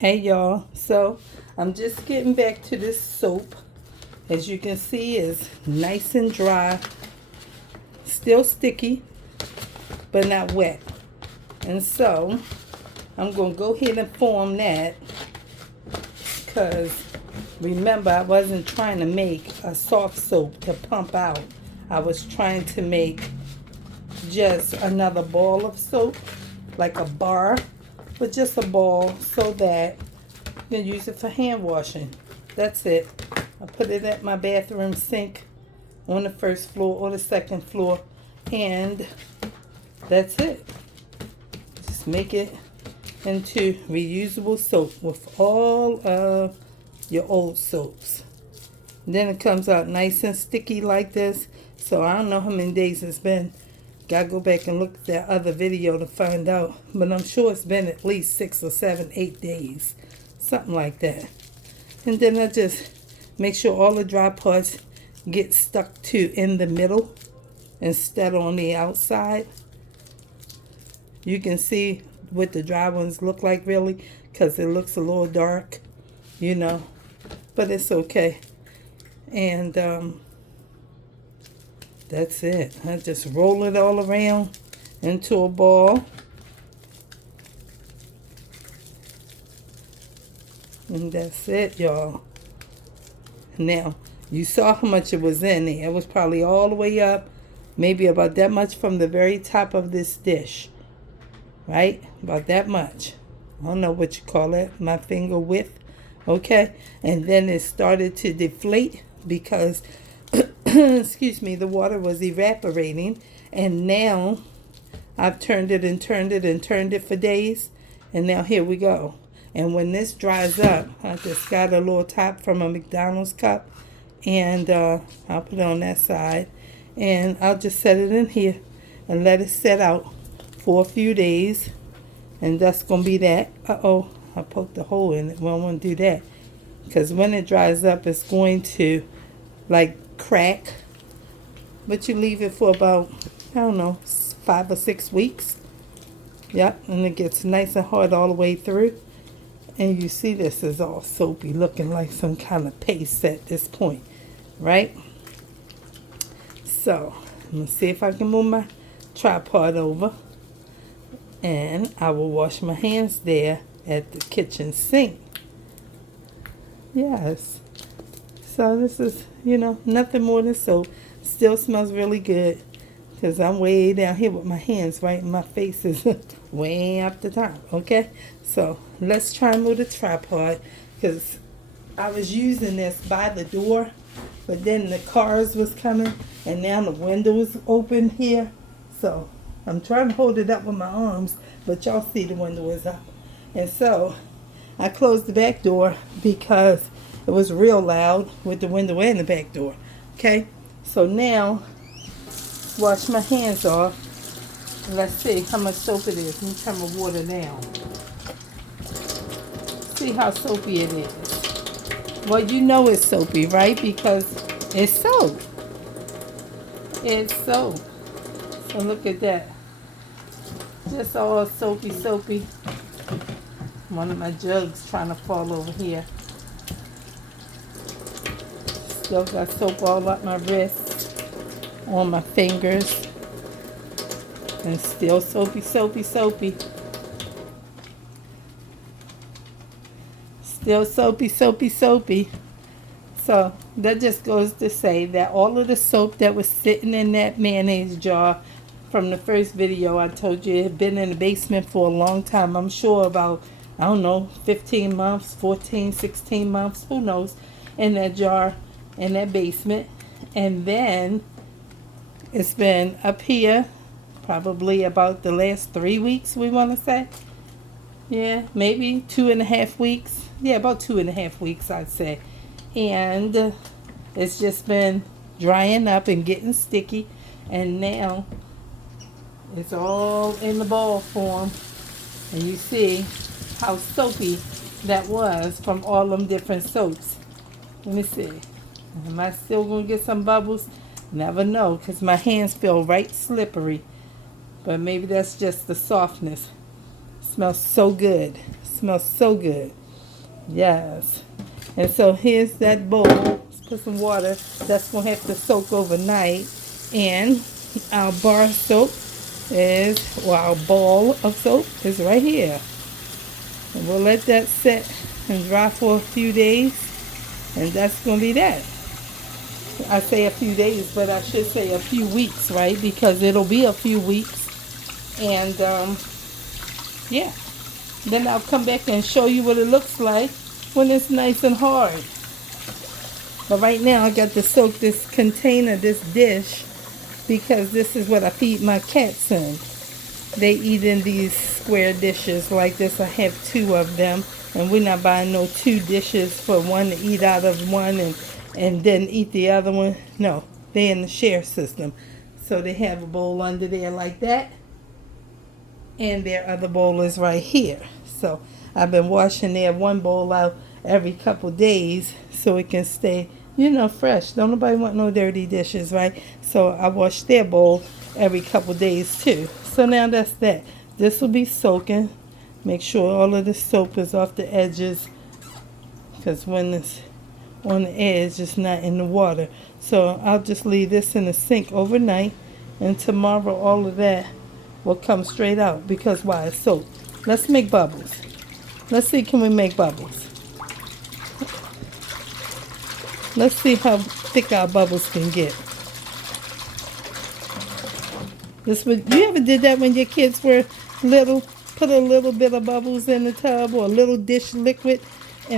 Hey y'all, so I'm just getting back to this soap. As you can see, it's nice and dry, still sticky, but not wet. And so I'm going to go ahead and form that because remember, I wasn't trying to make a soft soap to pump out. I was trying to make just another ball of soap, like a bar, but just a ball so that you can use it for hand washing. That's it. I put it at my bathroom sink on the first floor or the second floor, and that's it. Just make it into reusable soap with all of your old soaps. Then it comes out nice and sticky like this. So I don't know how many days it's been. Gotta go back and look at that other video to find out. But I'm sure it's been at least 6 or 7, 8 days. Something like that. And then I just make sure all the dry parts get stuck to in the middle instead on the outside. You can see what the dry ones look like really, because it looks a little dark, you know. But it's okay. And that's it. I just roll it all around into a ball. And that's it, y'all. Now, you saw how much it was in there. It was probably all the way up, maybe about that much from the very top of this dish. Right? About that much. I don't know what you call it. My finger width. Okay? And then it started to deflate because excuse me, the water was evaporating, and now I've turned it and turned it and turned it for days, and now here we go. And when this dries up, I just got a little top from a McDonald's cup, and I'll put it on that side, and I'll just set it in here and let it set out for a few days, and that's gonna be that. Uh-oh, I poked a hole in it. Well, I won't do that because when it dries up, it's going to like crack, but you leave it for about, I don't know, 5 or 6 weeks. Yep, and it gets nice and hard all the way through, and you see this is all soapy, looking like some kind of paste at this point, right? So I'm gonna see if I can move my tripod over, and I will wash my hands there at the kitchen sink. Yes. So this is, nothing more than soap. Still smells really good because I'm way down here with my hands, right? And my face is way up the top, okay? So let's try and move the tripod because I was using this by the door, but then the cars was coming and now the window is open here. So I'm trying to hold it up with my arms, but y'all see the window is up. And so I closed the back door because it was real loud with the window and the back door. Okay, so now wash my hands off. Let's see how much soap it is. Let me turn my water down. See how soapy it is. Well, you know it's soapy, right? Because it's soap. It's soap. So look at that. Just all soapy, soapy. One of my jugs trying to fall over here. Still got soap all up my wrists, on my fingers, and still soapy, soapy, soapy. Still soapy, soapy, soapy. So that just goes to say that all of the soap that was sitting in that mayonnaise jar from the first video, I told you it had been in the basement for a long time. I'm sure about, I don't know, 15 months, 14, 16 months, who knows, in that jar, in that basement. And then it's been up here probably about the last 3 weeks, we want to say. Yeah, maybe 2.5 weeks. Yeah, about 2.5 weeks, I'd say. And it's just been drying up and getting sticky, and now it's all in the ball form. And you see how soapy that was from all them different soaps. Let me see. Am I still going to get some bubbles? Never know, because my hands feel right slippery. But maybe that's just the softness. Smells so good. Smells so good. Yes. And so here's that bowl. Let's put some water. That's going to have to soak overnight. And our bar soap is, or our ball of soap is right here. And we'll let that set and dry for a few days. And that's going to be that. I say a few days, but I should say a few weeks, right? Because it'll be a few weeks. And, yeah. Then I'll come back and show you what it looks like when it's nice and hard. But right now I got to soak this container, this dish, because this is what I feed my cats in. They eat in these square dishes like this. I have 2 of them, and we're not buying no 2 dishes for one to eat out of one and then eat the other one. No, they're in the share system. So they have a bowl under there like that, and their other bowl is right here. So I've been washing their one bowl out every couple days so it can stay, fresh. Don't nobody want no dirty dishes, right? So I wash their bowl every couple days too. So now that's that. This will be soaking. Make sure all of the soap is off the edges, because when it's on the edge, it's not in the water. So I'll just leave this in the sink overnight, and tomorrow all of that will come straight out, because why? It's soap. Let's make bubbles. Let's see, can we make bubbles? Let's see how thick our bubbles can get. You ever did that when your kids were little? Put a little bit of bubbles in the tub or a little dish liquid